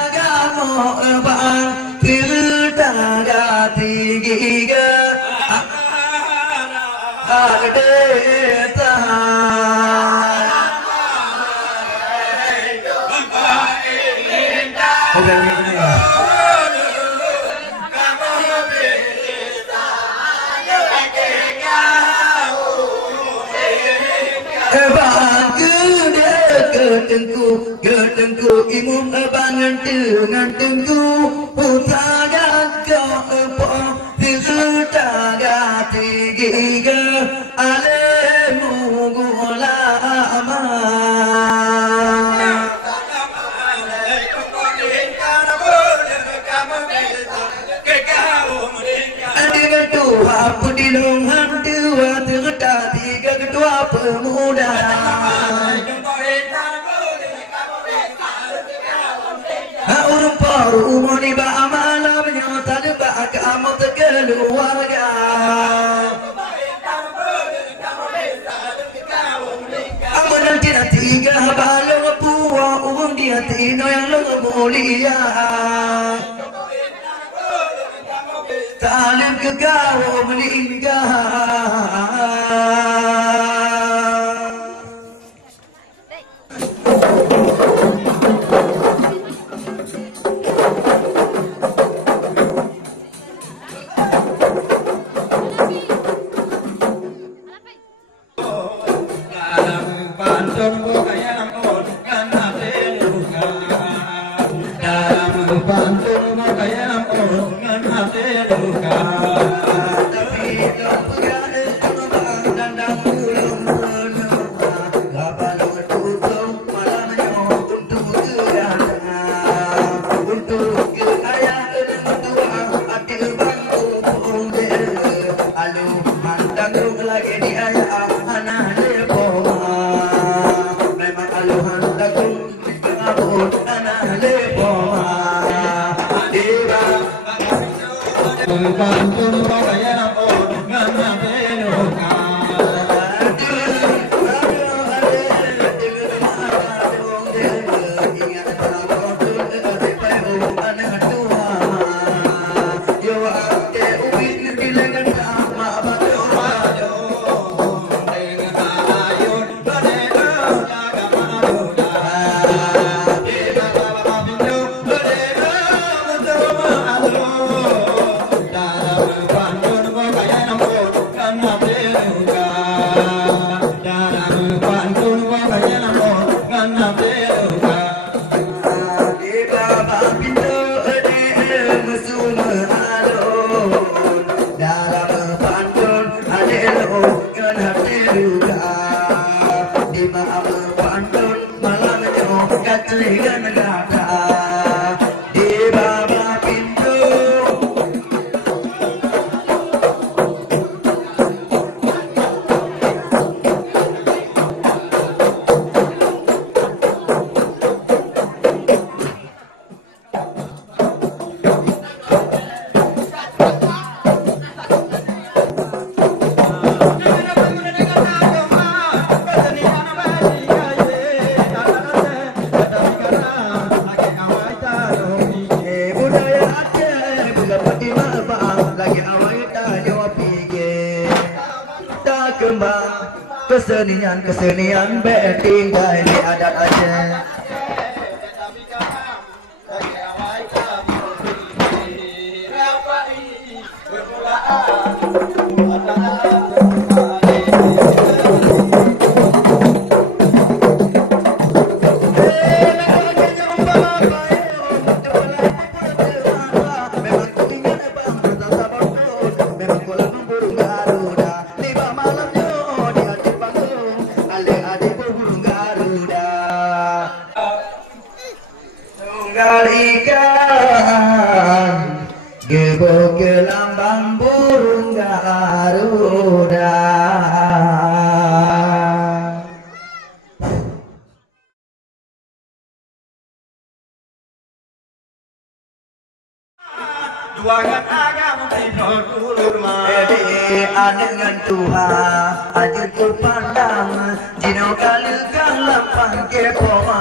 agamo bang tirtaga tigiga agdeta Gedengku imum ngantenku putraga kau tirtaga tigiga alemu gulama dengan tua pudilung hantua tirta tiga ketua pemuda Umoni ba amana menyota ba kamu keluarga Amun tidak tiga balong puwa umum dia tino yang mulia Talim kegau meninggal kesenian beting dari adat Aceh. Dengan Tuhan, ajut ku pandang, jino kali kalam panggil koma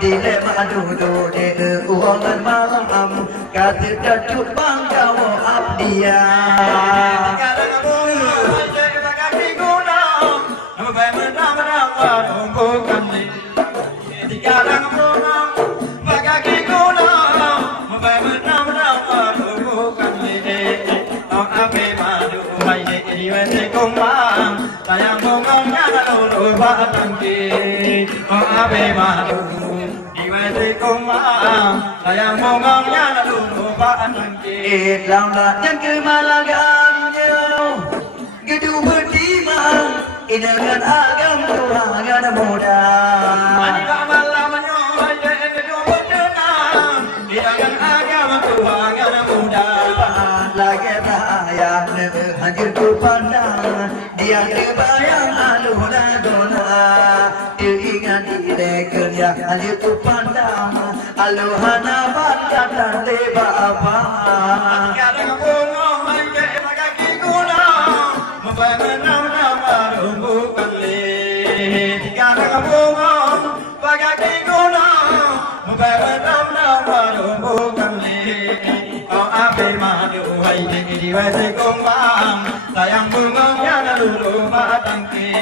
Dile madu de uangan malam Kata dacut bangga wa abdia sayang bongongnya lalu batangki oh abe madu diwete kumang sayang bongongnya lalu batangki lambat yang kemalagannya gedu berdimang dengan agam Tuhan muda ani malamnya aja gedu berdenang dengan agam Tuhan muda lagi bahaya hancur ku pandang dia kebayang aluna gona diingat dile kerja hancur ku pandang aluhana bandatan leba apa kadang bongong aja kaki guna membangun nama rumbukan le kadang bongong kaki guna membangun nama rumbukan le oh abe madu hai di wase kumbang sayang bungongnya lalu batangki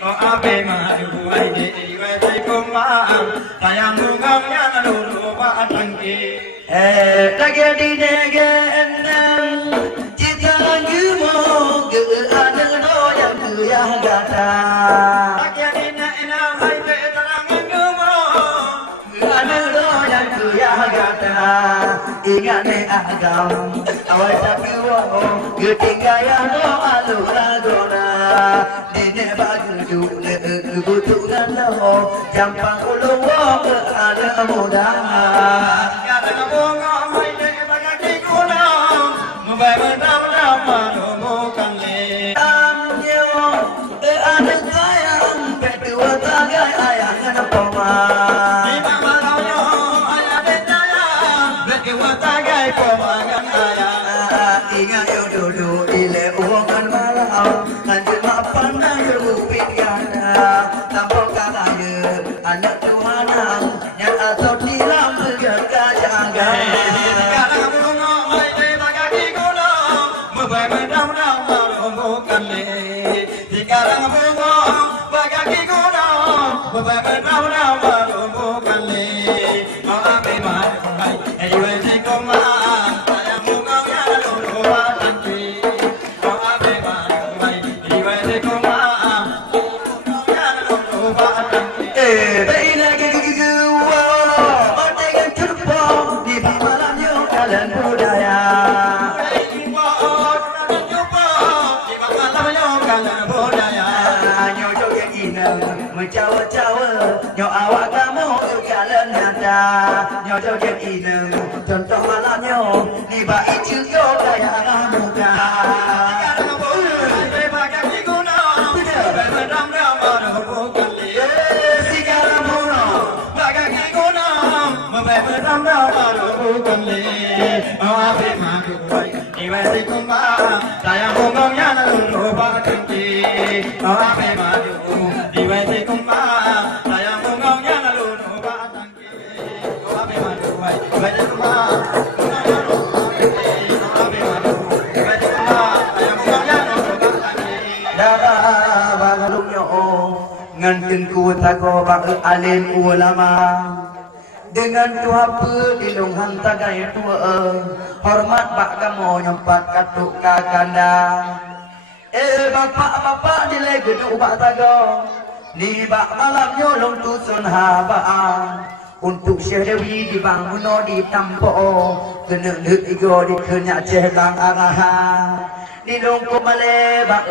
oh abe madu hai di wase kumbang sayang bungongnya lalu batangki lagi di negeri cita gumo ke ada doyan ke yang gata lagi di negeri hai terang gumo ada doyan ke yang gata ingat ne agam awal tapi wo ketinggalan do alu lagona dine baju ne kebutuhan lo jampang ulu wo ada muda kadang bongong hai kaki guna membangun nama rumbukan le amyo ada sayang betua tagai ayah kena poma ingat yo dulu ile uangan malam lanjut mapan nang rupit yana tampok kalaya anak Tuhan yang atau tilam berjaga jaga kadang bongong hai kaki guna membangun nama rumbukan le kadang bongong kaki guna membangun nama rumbukan le oh abe madu hai di wase kumbang sayang bongongnya lalu batangki oh abe madu hai di wase kumbang bongongnya lalu batangki baina gua dengan terbang di malamnya kalian budaya nyo joget inang mencawa-cawa nyo awak kamu kalian ada nyo joget inang contoh malamnya ni baik juga kayak muda sayang bongongnya lalu batangki oh abe madu di wase kumbang sayang bongongnya lalu batangki oh abe madu di wase kumbang oh abe madu di wase kumbang sayang bongongnya lalu batangki darah bagalungnya ngantin ku tago bak alim ulama dengan tua pedilung hantar gaya tua hormat bak kamu nyempat katuk kakanda bapak-bapak nilai gedung bak tago ni bak malam nyolong tusun habaan untuk Syekh Dewi dibangun di tampo kena dek igo di kena celang arahan di longkok malai bak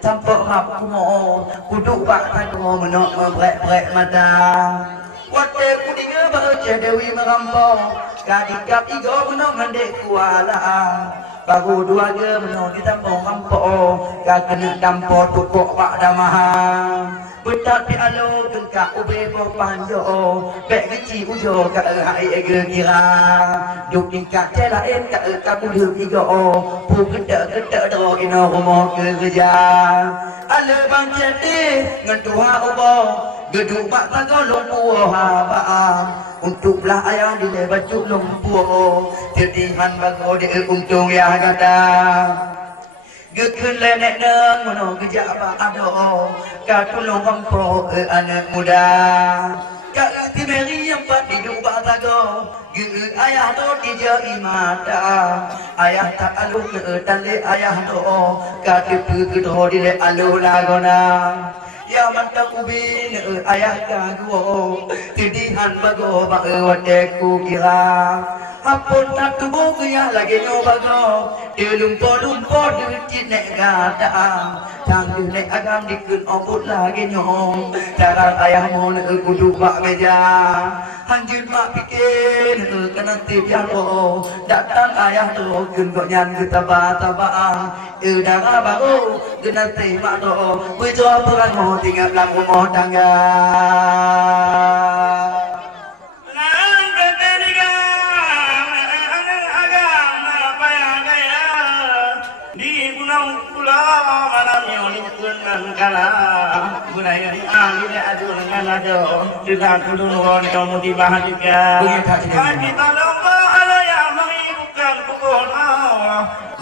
tampo map kumo kuduk bak tago menok membrek-brek mata wate kudinga baca Dewi merampok kadikap igo menong ngandek kuala baru dua ge menong di tampong rampok gak kena tampok tukok bak damahan Betak di alo kengkak ube panjo Bek gici ujo ka hai ege kira Duk tingkat celain ka kabul higo Pu gede do ino homo kerja Ale bang cete ngentuha obo Geduk mak tago lumpuh habaan Untuk belah ayam di lebacuk lumpuh Tedihan bago di untung ya gada Gekun lenek neng mano gejak ba ado Ka tulung hampo anak muda Ka erti meri yang pat hidup ba tago Ge ayah do dijai mata Ayah tak alu ke tali ayah do Ka tepu kedo di le alu lagona Ya mantap ubin ayah kaguo Tidihan bago ba wateku kira Apun tak tubuh ya lagi nyobago Lumpo duit nek gata Tang nek agam dikun ombut lagi nyong Cara ayah mau kudu bak meja Hanjir mak bikin kena tip jalo Datang ayah tu kun kok nyan kita bata-bata Darah baru kena tip mak tu Wujud perang mau tinggal lang rumah tangga Kala budaya ahli adu dengan ado juga turun wanita mutibah juga kami tolong ala yang menghidupkan pukul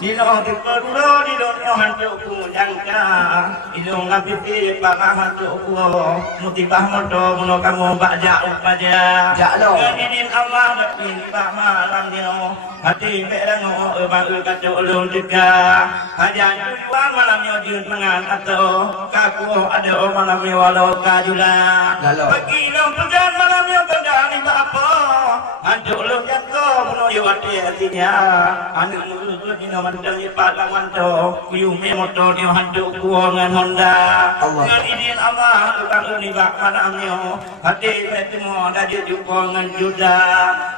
di lo diperlu di lo hantu jangka ilung lapiti pakah hantu mutibah moto mono kamu baca upaja ini Allah berpin pak malam dia hati berang bang kacu ulun juga hajan tuan malamnya jun mengan atau kaku ada malamnya walau kajula bagi lo tujuan malamnya kendali apa hantu ulun jangka mono yuwati hatinya anu ulun di nomor dari padangan to kuyume moto dia hantu kuangan Honda dengan izin Allah tukang ini bak malamnya hati bertemu dari jukongan juda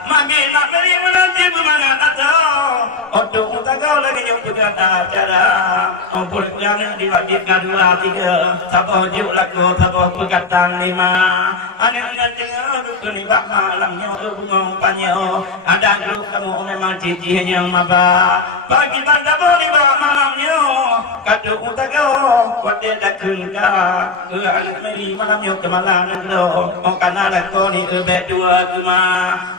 mami nak beri menanti bermangat atau untuk utagau lagi yang berkata cara ampun jangan diwajibkan 2, 3 sabar juk laku sabar perkataan 5 anak dengar dukun ibak malamnya ngomong panyo ada dulu kamu memang cici yang maba bagi tanda boleh ibak malamnya kata utagau kuatnya dakun ka anak meri malamnya kemalangan lo karena laku ni bek 2 kuma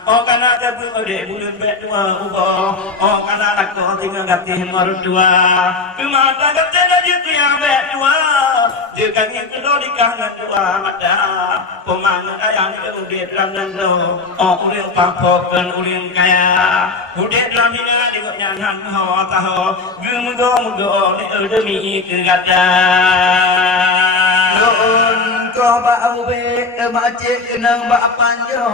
karena ada bulan bek 2 ubo karena aku tinggal gatih mertua cuma tak ada jitu yang berdua jika itu nikah dengan dua mata pemanggil ayam itu udah dalam nando udah papokan udah kaya udah dalam ini juga nyanyi hawa tahu gumugo ni demi kegada Lun kau bau be macik kenang bak panjo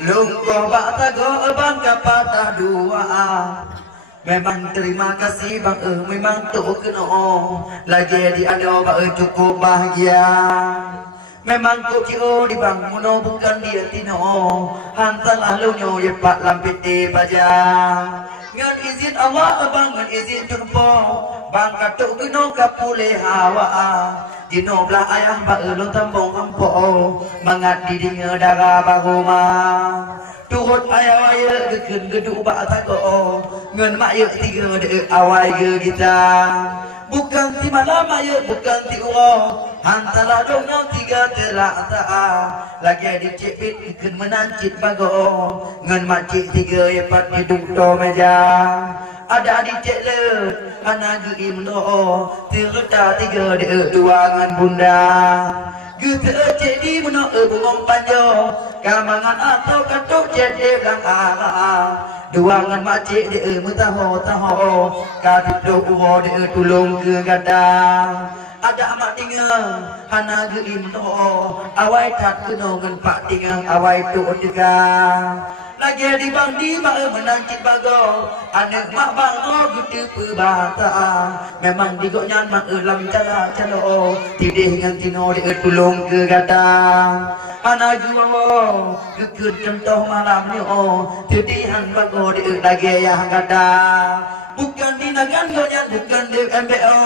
Lungkoh bak tago bang kapatah 2 Memang terima kasih bang memang tu kena lagi di ada bang cukup bahagia Memang ku kio di bang muno bukan dia tino hantar lalunya ye pak lampit di bajang ngan izin Allah bang ngan izin tumpo bang katuk kena kapule hawa dino belah ayah bak lo tambong ampo mangat di dinga darah bagoma turut ayah ayah gekun geduk bak tago ngan mak ye 3 de awai ge kita bukan ti malam ayah bukan ti uro antara dongnya 3 terak lagi dicepit gekun menancit bago ngan macik 3 epat hidung to meja ada di cekle anak geim do terta 3 de 2 ngan bunda Gute jadi meno bungong panjo kamangan atau katuk jadi belang duangan macik de mutaho kadip do uwo de tulung ke gadang ada amat tinggal hana geim do awai tak keno ngan pak tinggal awai tu tegang lagi di bang di mak menancit bago anak mak bang gede perbata memang digok nyan mak lam cala calo tidih ngan tino de tulung ke gadang anak juo gekut contoh malam ni tidihan bago de lagi yang gadang bukan dinagan go nyan bukan di MBO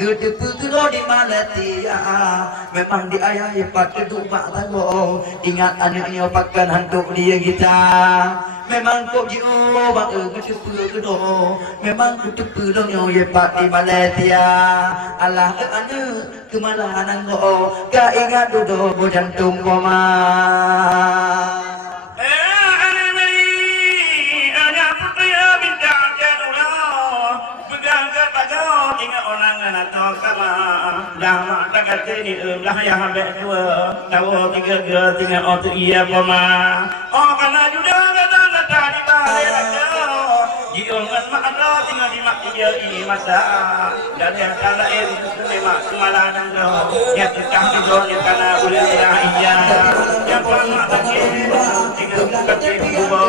gede putro di Malaysia memang di ayah pakai tupak tago ingat anaknya pakai hantu dia kita memang kau jiu bang gede putro memang gede putro yang pak di Malaysia Allah anu kemana nanggo ka ingat duduk jantung koma dah tak kata ni lah yang habis dua tahu tiga orang tu iya poma kana juda kata tadi balik diungan mak ada tinggal di mak dia ini masa dan yang kala ini memang semalan do yang tukang itu yang kana boleh iya yang mak lagi tinggal kata ibu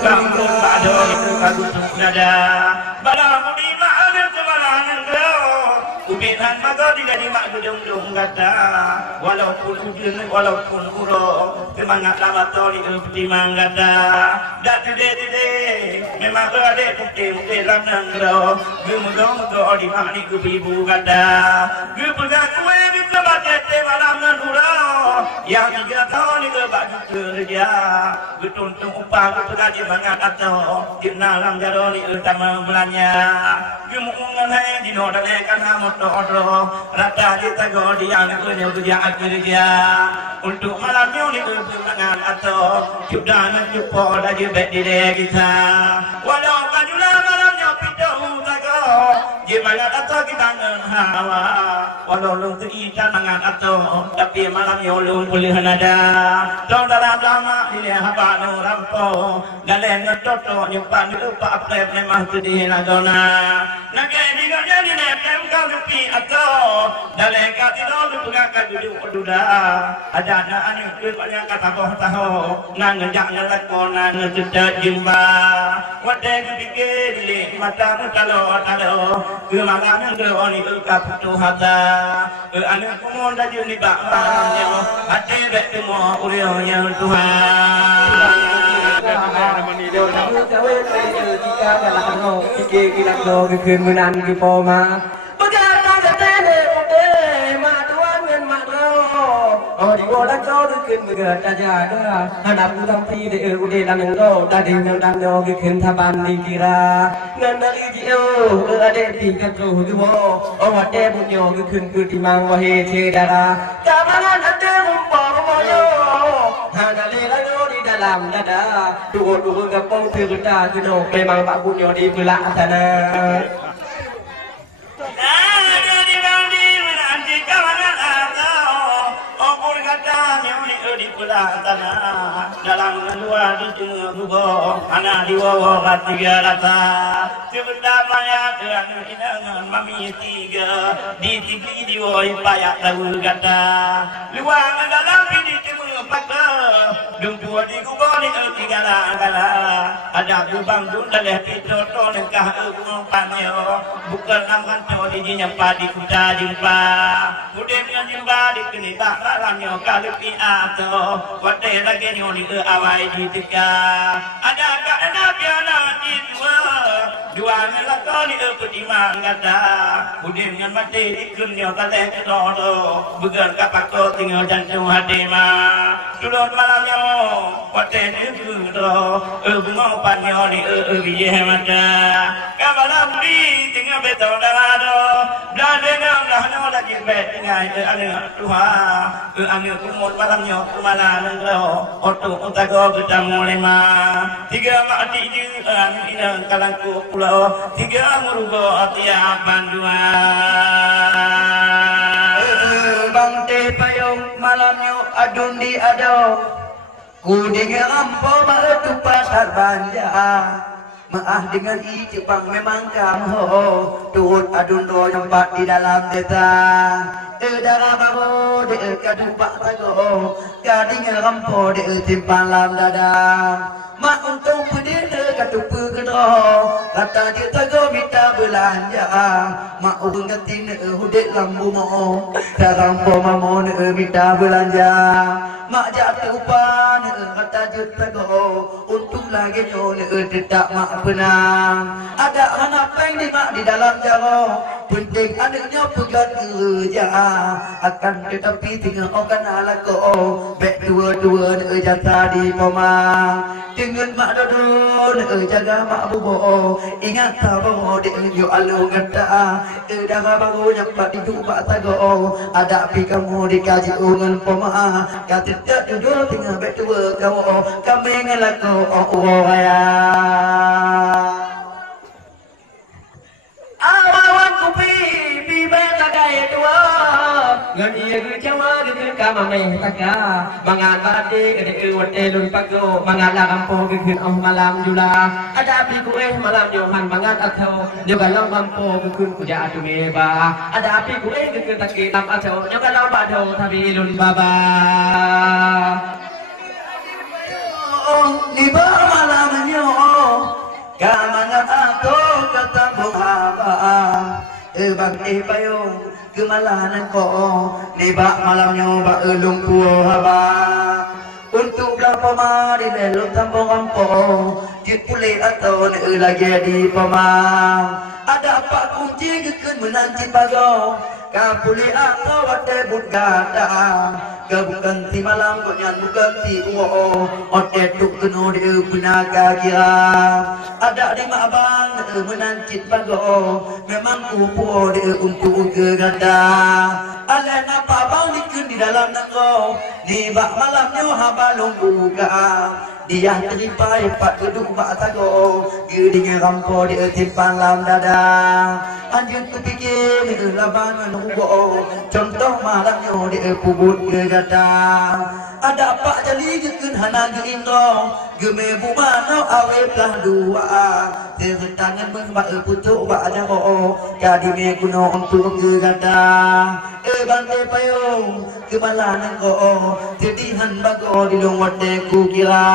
kamu ada itu kagum nada balang budi mak ada semalan do Kubinan maka tidak dimak gedung-gedung kata walaupun ujian walaupun ulo semangat lama toli timang kata dak tidak memang ada putih lanang ro gemudo di mana ibu kata gepegang kue di tempat tete malam nura yang 3 tahun itu baju kerja getuntung upah gepegang di mangat atau di nalang jaroni utama belanja gemungan hai di nodale kana Odro rata di tago di yang punya kerja untuk malam ini berpengangan atau sudah menjumpa lagi bedi kita walau kajulah malamnya pindah tago gimana atau kita hawa walau lu terikan mangan atau tapi malamnya lu boleh nada dong dalam lama ini haba nu rampo dalam toto nyumpan lupa apa memang sedih lagona nagai di jadi nepem kau atau dalam kata itu pegang duduk duda ada anu banyak kata tahu ngajak ngelakon ngejeda jimba wadai dipikir mata kalau kemalangan keoni kaputu hata anu kumon dah jadi bakmannya hati bertemu ulionya Tuhan jika kalau kita ke menan di poma di bola kau dikin bergerak jaga, anak pulang pi de udah lanang kau, tadi nang do dikin taban dikira, ngandali jio, ada tiga kau dua, ada punya dikin kutimang wahe cedara, kamangan ada rumpah moyo, hanya lelayo di dalam dada, dua gapong terda keno, memang pak punya di belak sana. Di pulang tanah dalam dua di tengah anak di bawah tiga rata sebentar banyak dengan mami tiga di tinggi di bawah payah tahu kata luang dalam di tengah pada dum dua di kubur di tiga kala ada kubang dun dalam pitro dan kah panyo bukan aman to di nyampa di kuda jumpa kemudian jumpa di kini tak laranyo kali atau wadai lagi nyoni awai di tiga ada kena biana di dua melakau di pertimang kata kemudian dengan mati ikunnya kata kedodo bukan kapako tinggal jantung hati mah dulu malamnya wadai itu bunga panyo di biye mata kabala budi tinggal betul darado dan dengan dah lagi bet tinggal ane Tuhan ane kumur malamnya kumala nengro otu utago ketemu lima tiga mati jeung ina kalangku pulau tiga murugo atia bandua bang teh payung malamnya adun di ado kuding ampo batu pasar banja maah dengan Jepang memang kamu turut adun do tempat di dalam desa darah baru de kadumpak tago gading rampo de timpan lam dada mak untung pedih katupu kedo kata dia tago minta belanja mak urang kating hudek lambu mo darang po mamo minta belanja mak jatuh pan kata juta go untuk lagi nyo tidak mak benang ada anak peng di mak di dalam jaro penting adanya pegat kerja akan tetapi tinggal akan ala ko bek tua jata di poma dengan mak dodon jaga mak bubo ingat tahu dek yo alu gata dah baru nyampak di dua tago ada pi kamu dikaji ungan poma kata tak duduk tinggal bek tua kau kami ngelako ya awan kupi beta gaya dua ngan iya gu jawa gu kama meh taka mangan bade ede wate lun pago mangan la kampo gu malam jula ada api ku malam johan mangan atau juga lam kampo gu kuja atu meba ada api ku gu taki lam atau juga lam bado tapi lun baba ni ba malam nyo kamangat ato katambong haba bang payong kemalahan ko nibak malamnya ba ulung puo haba untuk berapa mari lelok tambong ampo jut pulih atau lagi di pemang ada apa kunci gekun menanti pago kapuli atau wate budgada gabukan ti malam konyan bukan ti uo ote tuk keno di punaga kira ada di mabang menancit pago memang upo di untuk gegada ale napa bang dikun di dalam nanggo di bak malamnya habalung buka dia teripai pak gedung bak tago gedingnya rampo di timpang lam dada anjun kupikir labangan ugo contoh malamnya di pubut gegada ada pak jali gekun hana geindo geme bumano awe plah dua tangan mengbak putuk bak ada ko kadime kuno untuk gegada bante payung kemalanan ko tedihan bago di dong wate ku kira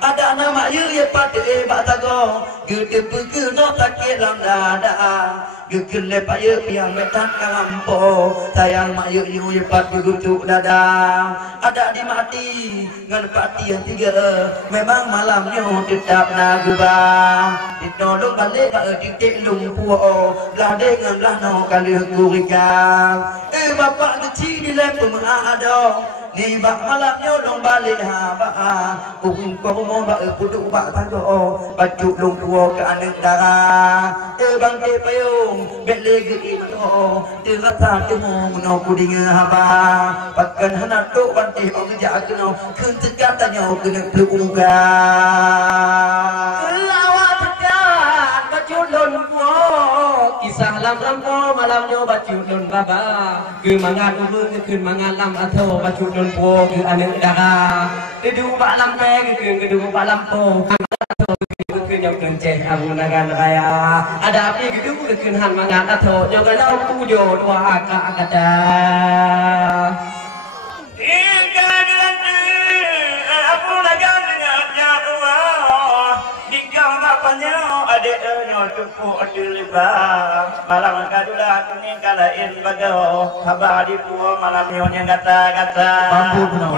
ada nama ye pate bak tago gede pege no takir lam dada gekun le paye piang metan kampo sayang mak ye ye pat gutuk dada ada di mati ngan pati yang tiga memang malamnya tetap nageba ditolong balik bak titik lung puo belah dengan belah no kali kurika bapak kecil di lempung ada ni bak malamnya dong balik haba ukung ko mo bak puduk bak tago baju lung puo ke anak darah bang te payung bet legi ino te rata temu no kuding haba pakan hanak tok bante ong ja keno kun tegat tanyo kena pelungga lawat tegat baju lung puo kisah lam rampo malamnya baju lun baba ke mangan ubung ke mangan lam atau baju lun puo ke anak darah dedu bak lam pe ke dedu bak lam po ke nyok kenceh abu nagan raya ada api gedung ke han mangan atau nyok lau pujo dua akada abu nagan nya dua dikau mapanya ade nyo tupu adiliba malam kadula kuning kalain bago haba di puo malam nyo nya gata bambu kuno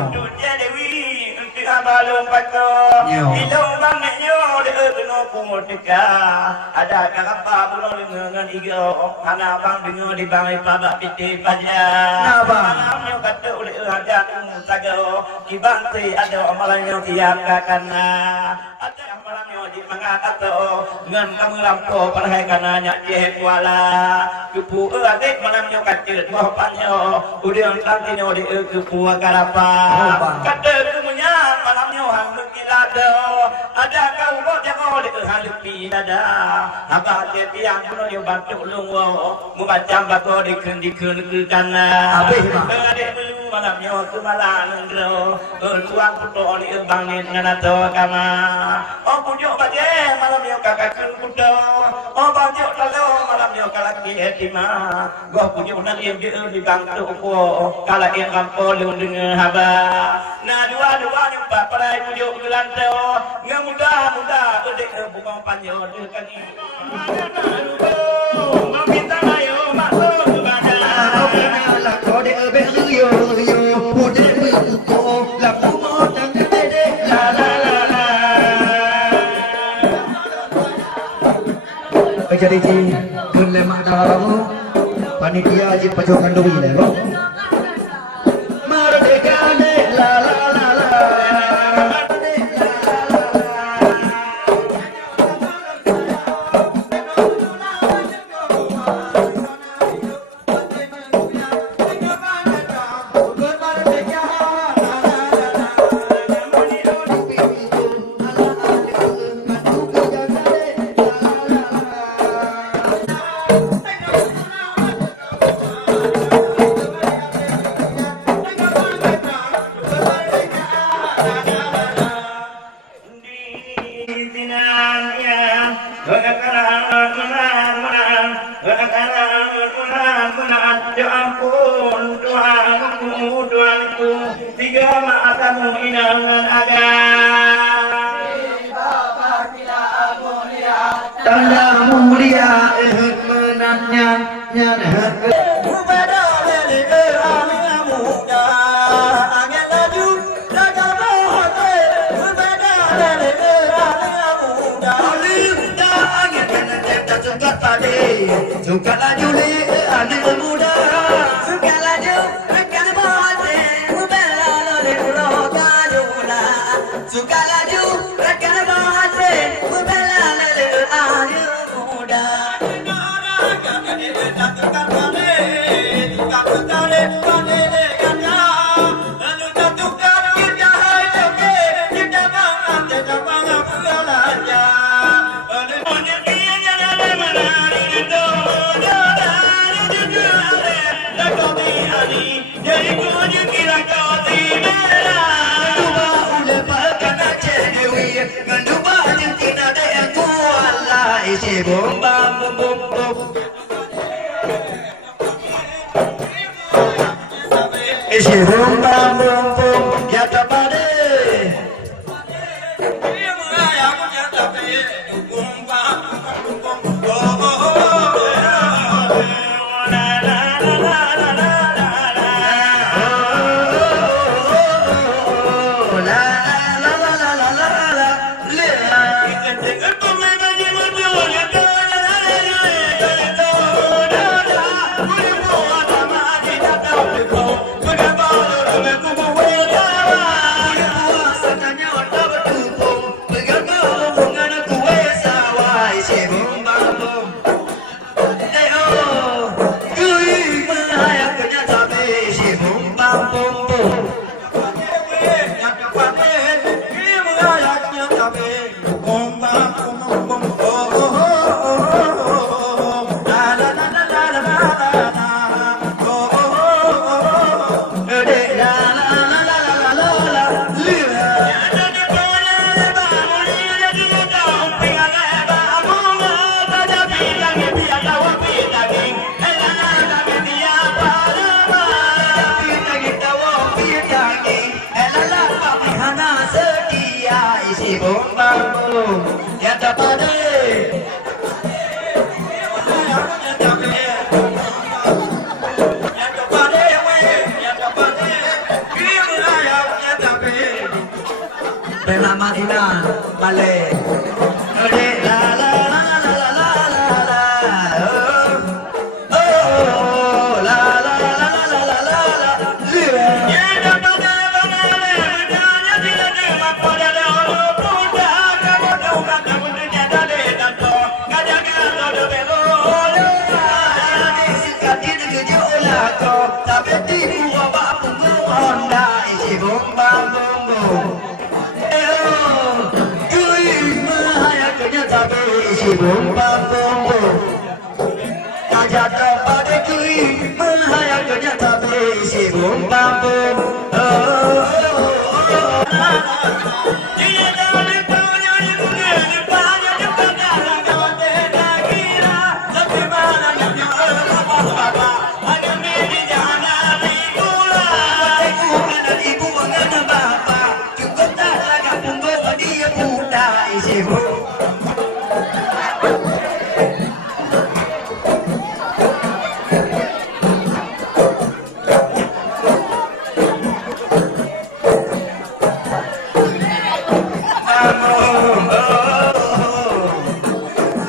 dewi untuk abalung pako ilung bang nyo de no kumodika ada kakapa bulo dengan igo hana bang dengo di bang paba piti paja malam nyo kata ule ada sago kibante ada amalannya tiap kakana ada amalannya di mangakato ngan kamu lampo parahai kananya je kuala kupu adik malamnya kacil bahannya udah nantinya di kupu garapa kata kumunya malamnya hang kilado ada kau mau jangan di halupi dada abah dia tiang kuno dia bantu lungo membaca batu di kendi ke kana adik dulu malamnya kemalan ngro tuang puto di bangin nganato kama pujo baje malamnya kakak puto bajo lalu malamnya kalaki etima gua pujo nang dia di bantu ko kala yang kampo lu dengan haba nah dua nyempat parai pujo gelanto nggak mudah udik bukan panjang kani jadi ji lemak daramu panitia ji pajokan doi le lo merdeka ne la la la la tanda mulia menatnya nyana suka laju le anak muda suka laju rekan bote bela le ulo kajula suka laju rekan bote bela le anak muda bom bam bom bom bom isi bom bam bom bom ya tapade Madina Malay la la la la la la la oh la la la la la la bom bam bom bom aja pada kui menghayalnya tapi si bom bam bom dia dari punya ibunya di banyak depan dalam kira tapi mana yang apa ada mini jangan digula ibu mengenal bapak cukup tak lagi punggung dia muda isi bom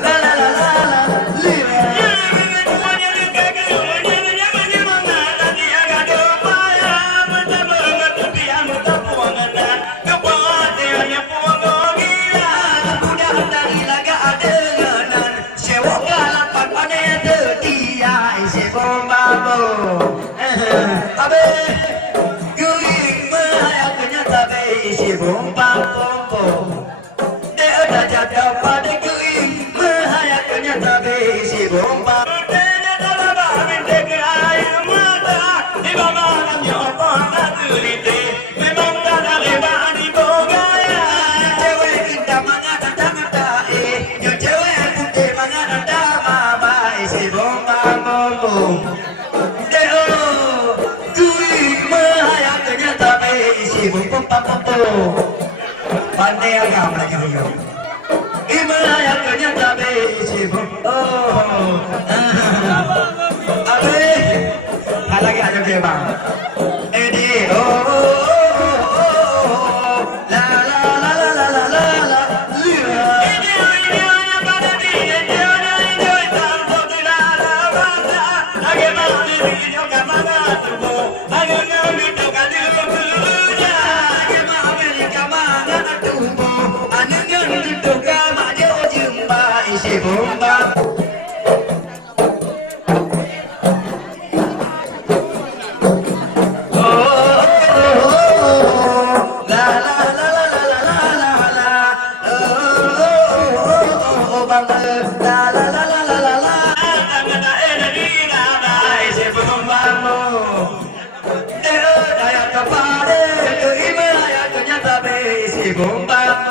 la la la la saja dapat dikuing Mahayatnya tabi si bomba pandai agam lagi beliau. Imanaya ternyata besibuk. Oh, abe, lagi ada dia bang. Ini la la la la la la la la. Bomba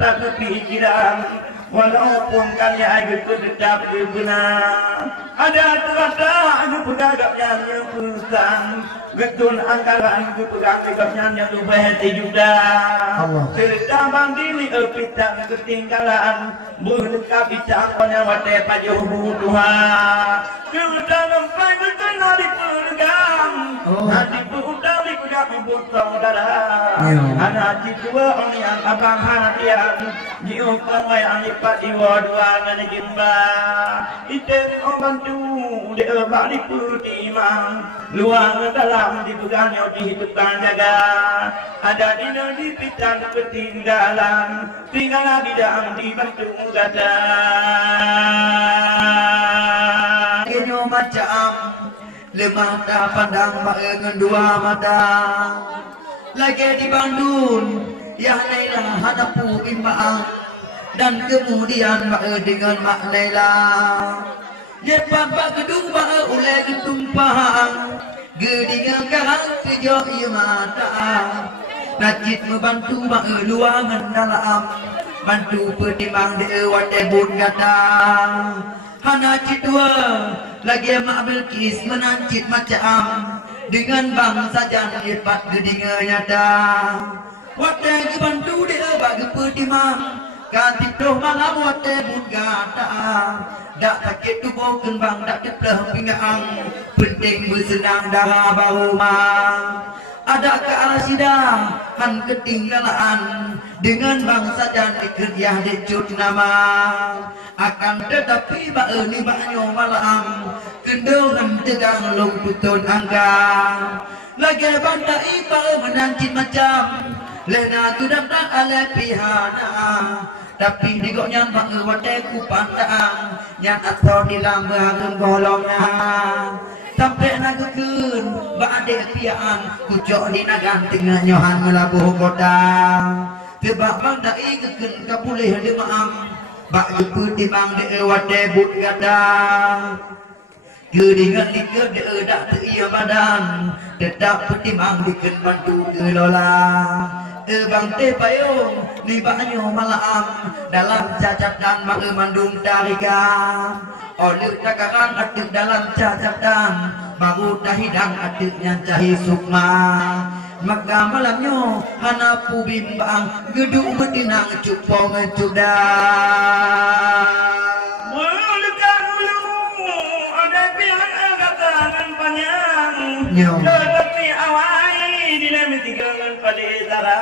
tak kepikiran walaupun kalian itu tetap benar ada terasa aku pedagangnya yang perusahaan betul anggaran aku pegang tegaknya yang lupa hati juga cerita bang diri kita ketinggalan berdekat bicaranya wate pajuhu Tuhan kita sampai berkenal di pegang nanti berhutang di kuda ibu saudara anak jiwa orang yang abang hatian diukur yang lipat iwa dua ngana jimba iten orang tu dia balik putimang luang dalam dipegangnya dihidupkan jaga ada dina di pitan ketinggalan tinggal bidang dibantu gada kinyo macam lemah dah pandang dengan dua mata lagi di Bandung ya Naila hadapu imbaang dan kemudian dengan Mak Naila jepan pak gedung oleh ketumpang gedingan karang kejauh ia mata najib membantu luangan dalam bantu pertimbang dewa tebun kata hana citua lagi Mak Bilkis menancit macam dengan bangsa jangan lipat gedingan nyata waktu bantu dia bagi pertimbang ganti doh malam waktu bun kata dak sakit tubuh kembang dak diplah pinggang penting bersenang darah bau mang ada ke arah sidang han ketinggalan dengan bangsa dan dikerjah dicut nama akan tetapi baeni banyo malam kendungan tegang lung tutun angga lagi bandai ba menancit macam lena tu dapat ale pihana tapi digoknya mak wate ku pantang yang atau di lambang golongan sampai nagekeun bade pian kucok di nagan tengah nyohan melabuh kota tebak bang dai kekeun kapulih de maam bak putih bang de wate but gada gedingan dikeun de dak teu ieu badan tetap pertimbang dikeun bantu gelola bang teh payung ni banyo malam dalam cacat dan mandung tarika oleh takaran atik dalam cacat dan baru dahidang atiknya cahi sukma maka malamnya hanapu bimbang gedung betinang cupong cuda mulukan ulu ada pihak angkatan panjang tetapi awai dilem digangan pada dara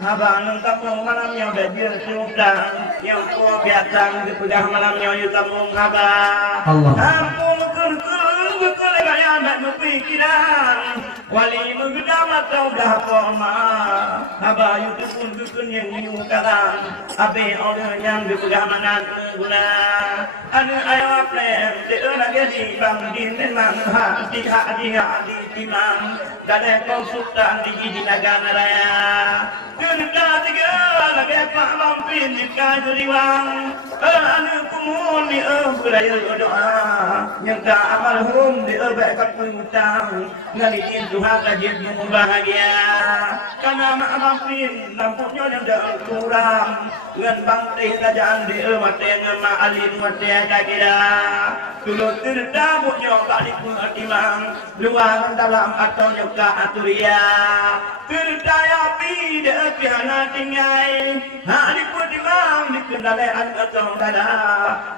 abang tampung malamnya bajir sudah yang tua biatang dipegang malamnya yu tampung abang tampung kun gaya nak berpikiran wali mengedam atau dah koma abah yu kun yang yu karam abe orang yang dipegang mangan guna anu ayo plan dia lagi di bang di memang hati timang dan kau sultan di negara raya kerja tiga lagi pak mampin di kajuriwang anu kumun di beraya doa yang tak amalhum di bakat pengutang ngaliin Tuhan tajid yang bahagia karena mak mampin lampunya yang dah kurang dengan bangti kerajaan di mati dengan alin mati kira tulut terdamuknya balik pengertian luang dalam atau nyoka aturia terdaya tidak piana tinggai hari pertimang dikendalian atau dada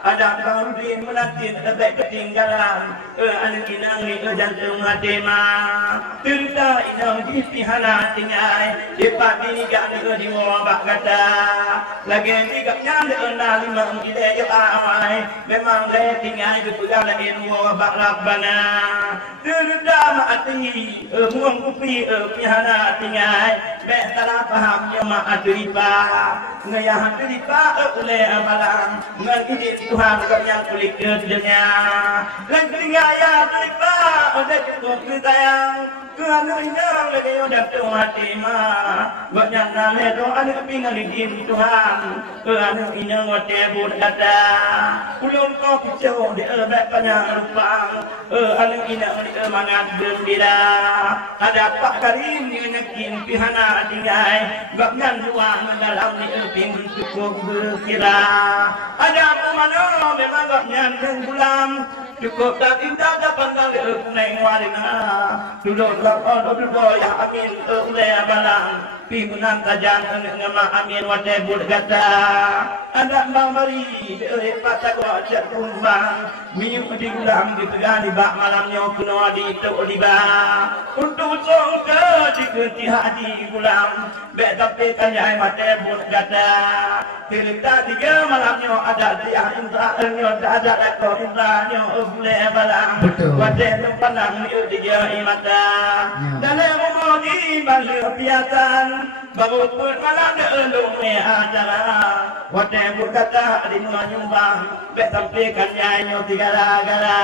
ada bangudin menakin lebih ketinggalan anak inang ni jantung hati mah terdaya inang di pihana tinggai dipati gak di wabak kata lagi tigaknya dikenal lima kita awai memang dia tinggal kepegang lagi wabak rabbana terdama hati muang kupi pihana tinggal mek tak faham yang mak deriba ngayah deriba oleh amalan ngerti Tuhan yang kulit kerjanya dan tinggalnya deriba oleh cukup sayang kerana inang lagi udah tu hati mah banyak nama doa ni pingal di Tuhan kerana inang wate bud kata ulun kau kicau di banyak rupang anak inang di mangat gembira ada Pak Karim ni nakin pihana tinggai banyak ruang dalam ni ping cukup berkira ada pemano memang banyak tenggelam cukup tak indah dapat kali neng warina duduk duduk ya amin oleh abalang pimunan kajan ngema amin wate bud kata ada bang bari patah gua cak tumbang miu di ulang di pegang di bak malamnya kuno di tu di ba untuk songke di kerti hadi ulang be tapi kanyai mate bud kata cerita tiga malamnya ada dia indranya ada ekor indranya oleh abalang wate pandang ni dia mata dalam umudi balik piatan baru pun malam elok ni acara wate berkata di nyumbang be sampaikan nyanyo tiga-gara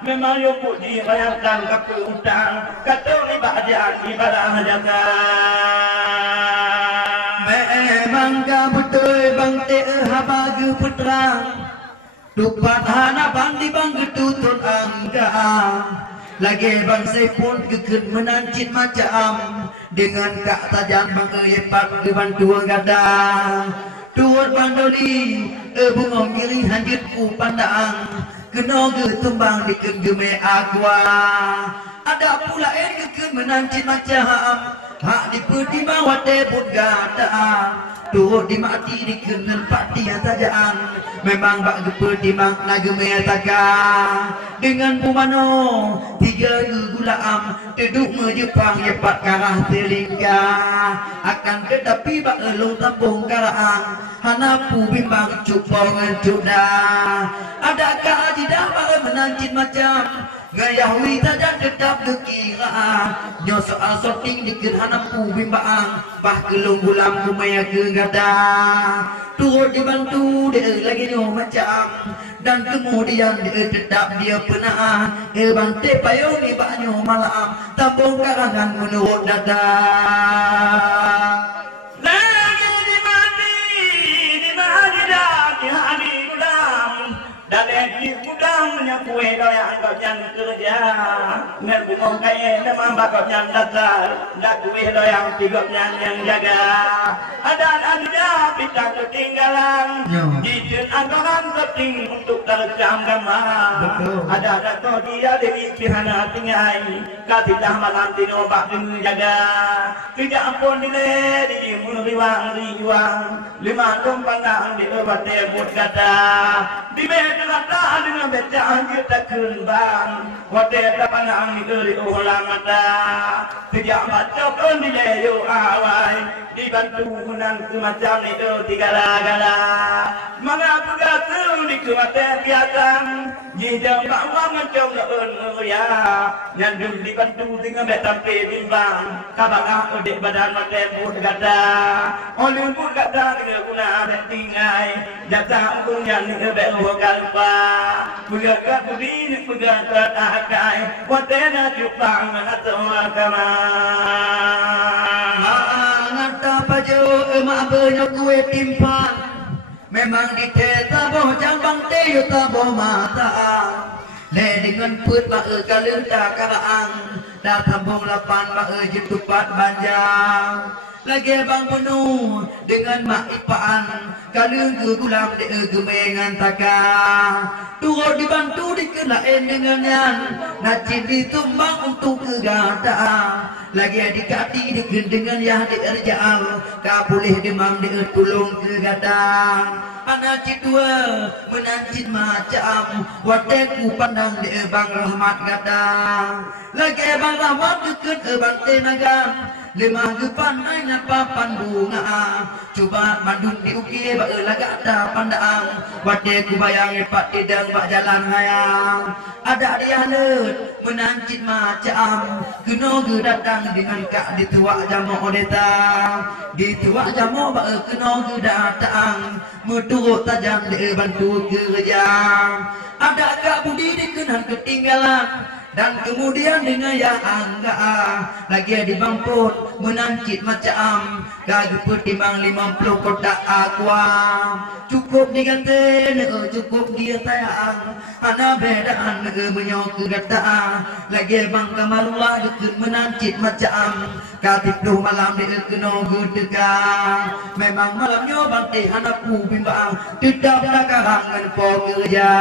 memang yo putih bayangkan ke utang kata ni bahagia ibadah jaga memang ka betul bang te habag putra dupat hana bandi bang getutut angga lagi bang saya pun kekut menancit macam dengan kak tajam bang epat depan tua gada tuat bandoli bungong kiri hanjut ku pandang kena getumbang di kegeme agua ada pula kekut menancit macam hak di pertimbang wate pun gada tuh dimati di kenen pati tajaan memang bak gepertimbang nageme taga dengan pumano tiga gulaam duduk mejepang yepat karah telingga akan tetapi bak elong tampung karang hanapu bimbang cupong cuda adakah ajidah bak menancit macam ngayahui saja tetap dikira nyo soal sorting dikir hanapu bimbang bah kelung gulam kumaya ke gada turut dibantu dia lagi nyo macam dan kemudian dia tetap dia pernah bante payung ni banyo malam tabung karangan menurut dada lagi di mandi dah di hari gulam dan di gudang kue doyan kau jangan kerja ngan bungong kaya memang bakal jangan dasar dak kue doyan tiga yang jaga ada pitang ketinggalan jijin anggaran penting untuk terekam gambar ada kau dia dari pihana tinggai katidah malam tinobak dengan jaga tidak ampun dile di riwang lima tumpang di obat tebut kata di betul kata dengan becaan kita kembang wate panang ni eri ulang mata sejak baca pun dileyo awai dibantu menang semacam ni tiga gala mengapa gatu di kematian biatan jika bawang macam leun ya nyandung dibantu dengan betampe bimbang kabang udik badan matem pun gada oleh pun gada dengan guna betingai jata punya ni belu kalpa bukan budi bukan akai watena jupang atau kama ngata paju emak banyak kue timpang memang diteta boh jambang teu taboh mata le dengan put ba kaleu ta karaang dah tambung lapan ba jetupat banjang lagi bang penuh dengan mak ipaan kaleu gulam de gemengan taka turut dibantu dikenain dengan yan nacin ditumbang untuk kegata lagi adik-adik diken dengan ya dikerjaan ka boleh demam ditulung kegadang anak citua menancit macam wateku pandang di bang rahmat gadang lagi bang rahmat deket bang tenagang lima depan aina papan bunga coba mandung diukir bak lagak ada pandang wateku bayang epat tidang bak jalan hayang ada dia lut menancit macam kena datang dengan kak dituak jamu odeta dituak jamu bak kena datang turut tajam dia bantu kerja ada kak budi dikenan ketinggalan dan kemudian dengan ya angga lagi di bangpun menancit macam gaji pertimbang 50 kotak aqua cukup digante cukup dia tayang ana bedaan menyok kegata lagi bang kamalullah deket menancit macam katipluh malam dia kena gedega memang malamnya bang teh anakku bimbang tidak nakarangan po kerja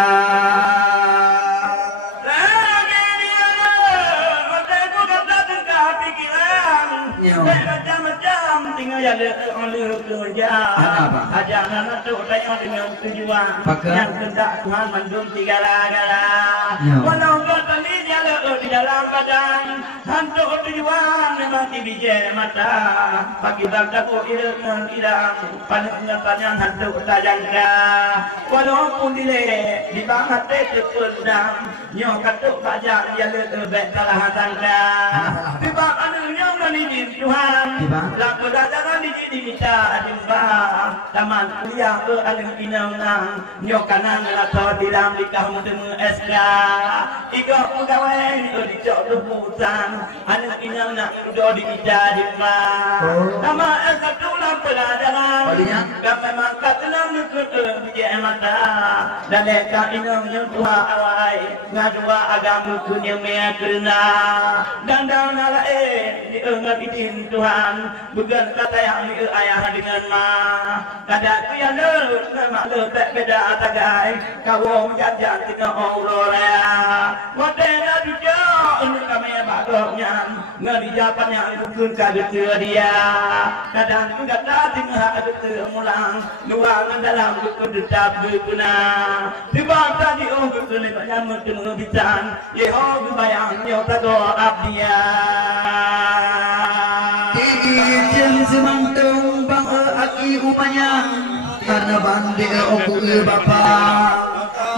macam-macam tinggal ada oleh kerja ajar anak tu tanya dengan tujuan yang hendak Tuhan mandum tiga gala walau kata ni jalan di dalam badan hantu tujuan memang dibijak mata bagi bangsa ku ilmu tidak panasnya tanya hantu tajangka walaupun dile di bangsa terpendam nyo katuk pajak dia lebih salah tangka di bang anunya menijin Tuhan laku datangan diminta jumpa taman kuliah ke alim inang nyo kanang atau di dalam likah mutemu SK iko pegawai dicok rebutan alim inang nak udah diminta jumpa nama SK tulang pelajaran dan memang katalah nukut bijak mata dan leka inang nyo tua awai ngadua agama kunya mea kerana dan dalam di engat idin Tuhan bukan kata yang ni ayah dengan ma kadang tu yang mak tak beda tagai kau jajan tengah aurora modena duja untuk kami bagoknya ngadi japannya bukan kagak dia kadang tu kata tengah ada temulang luang dalam buku tetap berguna di bangsa di orang tu ni banyak mendengar bincang Yehova bayang nyotago abdia Ijeng semangtung bang aki umanya karena bande oku bapa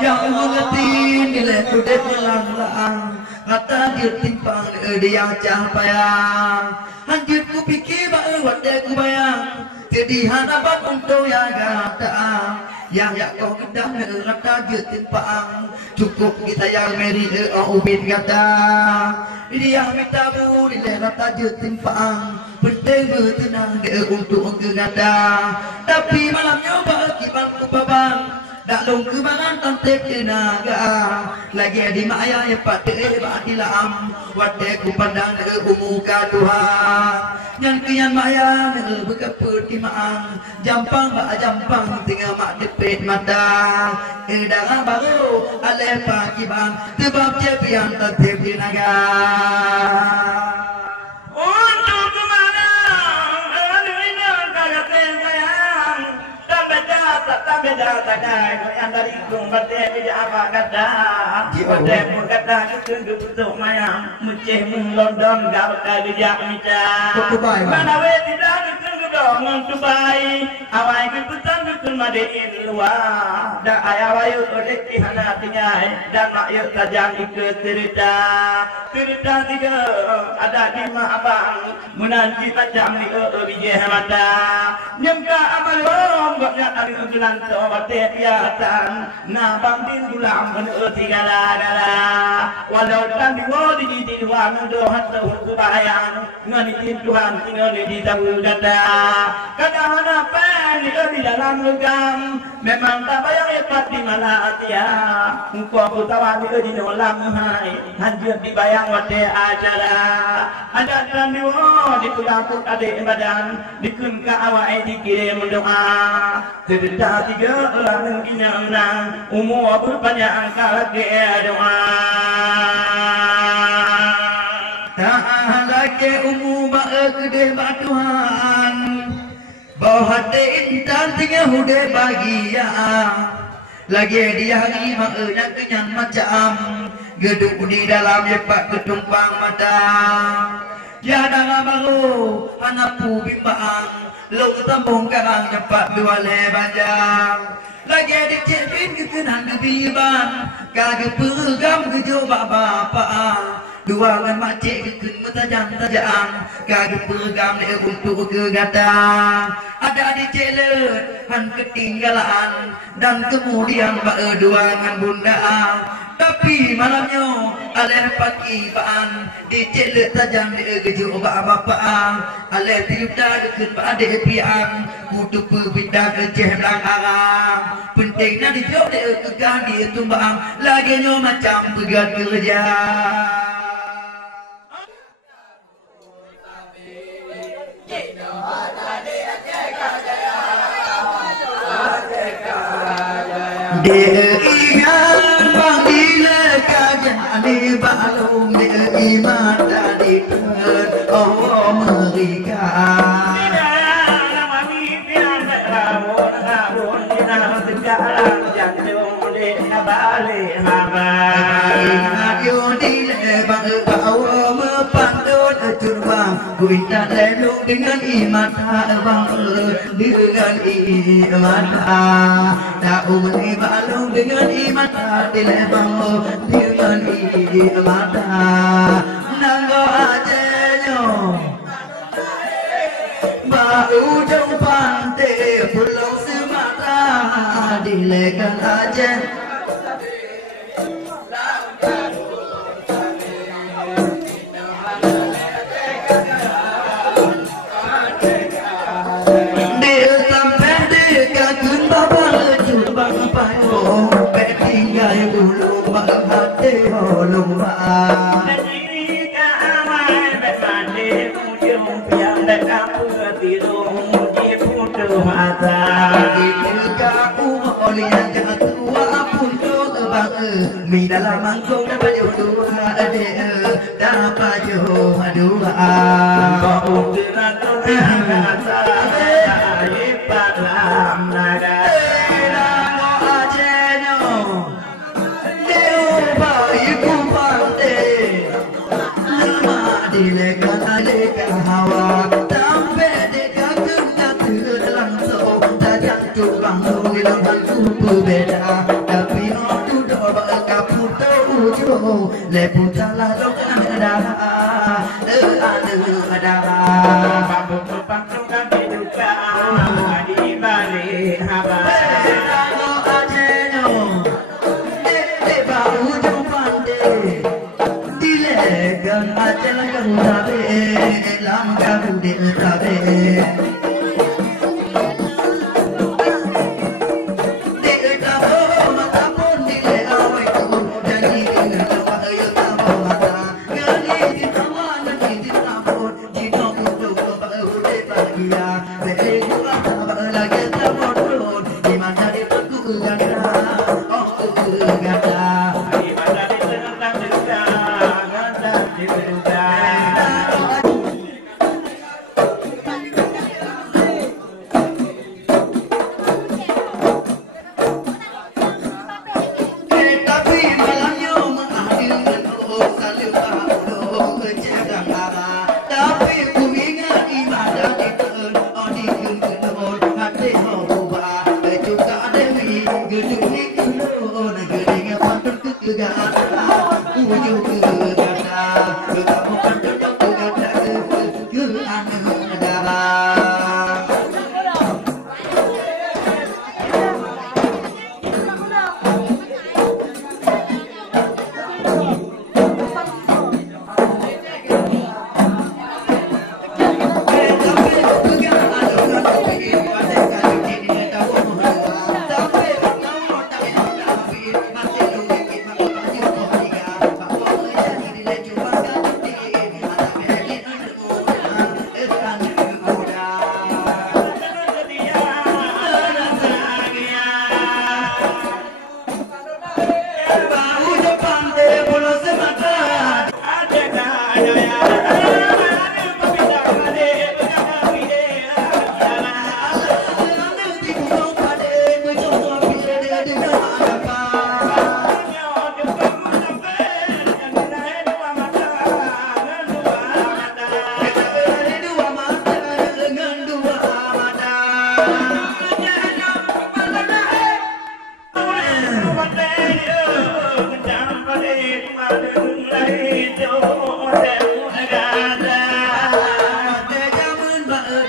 yang mengerti nilai kudet melang-lang kata dia timpang dia cahpayang lanjut ku pikir bang wate ku bayang jadi harapan untuk yang gata yang kau kedah kata dia timpang cukup kita yang meri ubin kata dia minta bu dia kata dia timpang penting bertenang dia untuk kegada tapi malamnya bagi bangku babang dak long kebangan tantep tenaga lagi di maya ya pate badilam wate ku pandang umuka Tuhan yang kian maya bekaput di maang jampang ba jampang tinggal mak depet mata dah baru ale pagi bang sebab dia pian tantep tenaga beda tak dari kung bate bija apa kata bate pun kata kung kebutuh mayam muceh mung London gak kerja mica mana we tidak kung dong Dubai awai kebutuhan kung madain luar dak ayah wayu odek hana tinggal dan mayu tajam ikut cerita tiga ada di abang menanti tajam di bijih mata nyemka amal gaknya dari ujulan bate piatan na bang din gulam tigala walau dan di luar do hatta bayang ngani tin Tuhan tinggal di tahu kata mana pen di dalam logam memang tak bayang hebat di mana atia engkau tawa di dalam hai hancur dibayang wate acara ada dan di pulakut adik badan dikun ka awai dikirim doa cerita tiga orang kinang umur berpanjang kalage doa tak lagi umur gede batuan bawa intan tinggal hude bahagia lagi dia hari nak kenyang macam gedung di dalam jepak ketumpang mata ya dalam baru anak pu bimbang long tambung karang jepak dua lebanjang lagi adik cebin kekenan kebiban kagak pergam kejoba bapak dua ngan macik kekun metajam-tajam kagak pergam dia untuk kegatang ada di celet han ketinggalan dan kemudian dua ngan bunda tapi malamnya aler pagi paan di celet tajam dia keju bapak aler tiup dah kekun adik pian kutu perbida keceh belang arang penting nak dijauh dia kegah dia tumbang lagi nyo macam pegat kerja dia ingat bang bila kajian di balung dia iman tadi kan Allah mereka ingat yo di lebang bawa mepandun curbang kuinta lelung dengan iman abang dengan iman tahu ni balung dengan iman di lebang dengan iman nanggo aja nyo bau jauh pantai pulau Sumatera dilekan aja tinggal dulu hati lomba jadi kamai bermandi ujung piang dan kamu tidur di putu mata di kamu olian tua pun bang mi dalam mangkok dapat dua ade dapat dua kau dengan Tuhan kata hebat lam nada dilekan aleka hawa sampai dekat kena terlangsung tajam tulang hilang hantu berbeda tapi aku doa kapu tahu lepun salah doa ada bambu pangsungan diduga di balik haba lam kabu de tabe de tabo mata pun di le awai tu jadi dengan tawa yo tabo mata gani di tawa nanti di tabo di tabo tu baru de bahagia de gua lagi tabo turun di mana di tuku ganda oh ganda di mana di tengah duga ganda di duga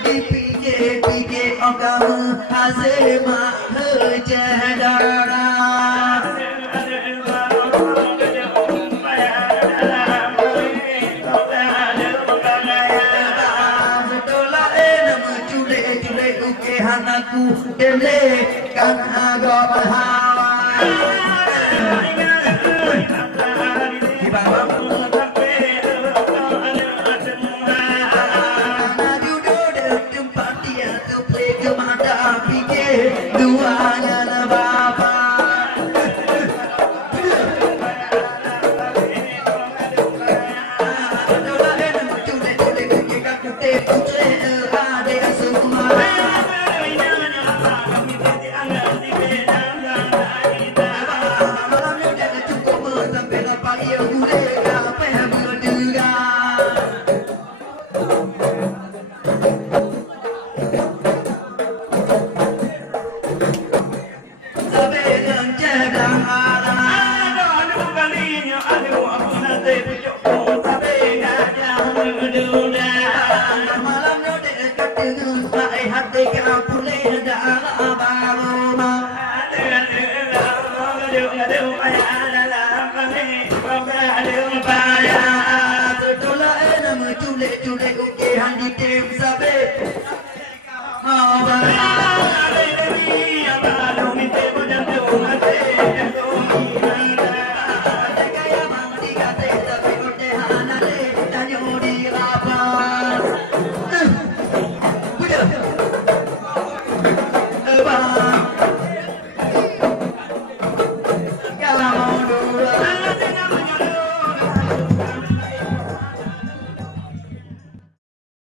Pije agama azema jadara hanaku dele kan agama hawa duanya na bapa Handi tim sabe